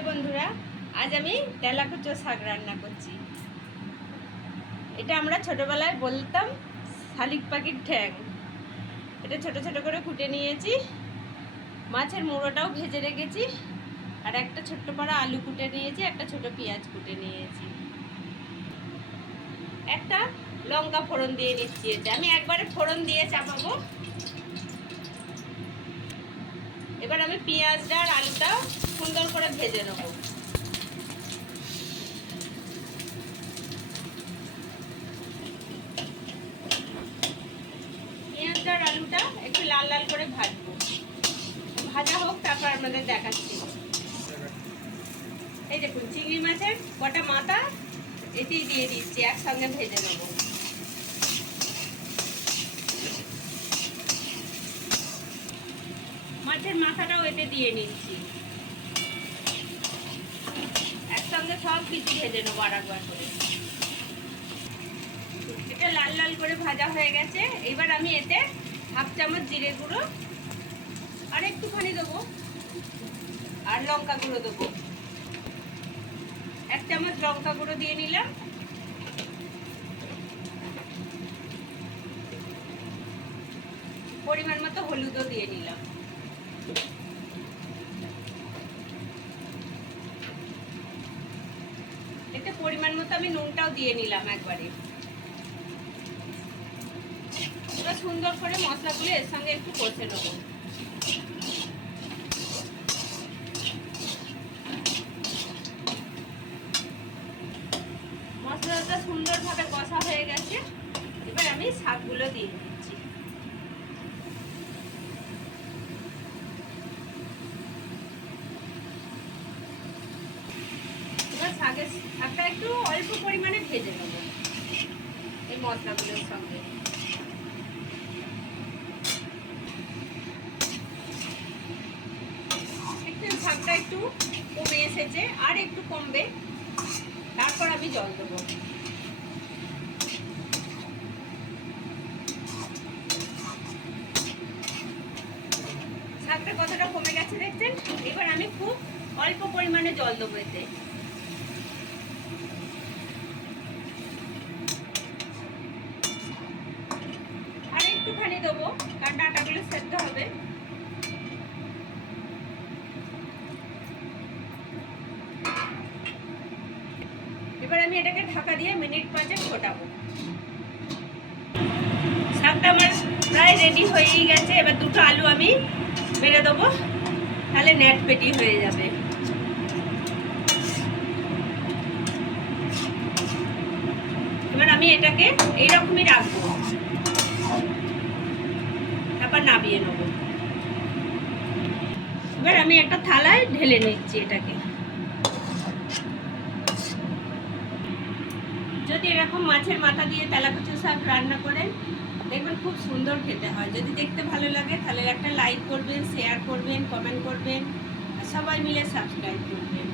Hello বন্ধুরা, আজ আমি তেলাকুচো শাক রান্না করছি। এটা আমরা ছোটবেলায় বলতাম, শালিক পাখির ঠ্যাং। এটা ছোট ছোট করে কুটে নিয়েছি, মাছের মুড়োটাও ভেজে রেখেছি, আর একটা ছোট্ট পাড়া আলু কুটে নিয়েছি, একটা ছোট পেঁয়াজ কুটে নিয়েছি। একটা লঙ্কা ফোড়ন দিয়ে নিচ্ছি এতে আমি একবারে ফোড়ন দিয়ে চাপাবো। এবার আমি পেঁয়াজটা আর আলুটা সুন্দর করে ভেজে নেব। পেঁয়াজটা আলুটা একটু লাল লাল করে ভাজবো। ভাজা হোক, তারপর আপনাদের দেখাচ্ছি। এই দেখুন, চিংড়ি মাছের কটা মাথা এতেই দিয়ে দিচ্ছি, একসঙ্গে ভেজে নেব। মাছের মাথাটাও এতে দিয়ে নিচ্ছি একসঙ্গে সব কিছু ভেজে নেব আর একবার করে। এটা লাল লাল করে ভাজা হয়ে গেছে। এবার আমি এতে হাফ চামচ জিরে গুঁড়ো আর একটুখানি দেবো। আর লঙ্কা গুঁড়ো দেবো। এক চামচ লঙ্কা গুঁড়ো দিয়ে নিলাম। পরিমাণ মতো হলুদও দিয়ে নিলাম। এতে পরিমাণ মতো আমি নুনটাও দিয়ে নিলাম একবারে। পুরো সুন্দর করে মশলাগুলো এর সঙ্গে একটু কষে নেব। মশলাটা সুন্দরভাবে কষা হয়ে গেছে। এবার আমি শাকগুলো দিয়ে দিচ্ছি। শাকের শাকটা একটু অল্প পরিমাণে ভেজে নেব। এই মশলাগুলোর সঙ্গে। একটু শাকটা একটু কমে এসেছে, আর একটু কমবে। তারপর আমি জল দেবো। শাকটা কতটা কমে গেছে দেখছেন? এবার আমি খুব অল্প পরিমাণে জল দেবো এতে আর একটুখানি দেবো কারণ ডাটাগুলো সেদ্ধ হবে। এবার আমি এটাকে ঢাকা দিয়ে মিনিট পাঁচে ফোটাবো। শাকটা আমার প্রায় রেডি হয়েই গেছে। এবার দুটো আলু আমি বেড়ে দেবো। তাহলে নেট পেটি হয়ে যাবে। এবার আমি এটাকে এইরকমই রাখব। তারপর নামিয়ে নেব। এবার আমি একটা থালায় ঢেলে নিচ্ছি এটাকে। যদি এরকম মাছের মাথা দিয়ে তেলাকুচু শাক রান্না করেন, দেখবেন খুব সুন্দর খেতে হয়। যদি দেখতে ভালো লাগে, তাহলে একটা লাইক করবেন শেয়ার করবেন কমেন্ট করবেন সবাই মিলে সাবস্ক্রাইব করবেন।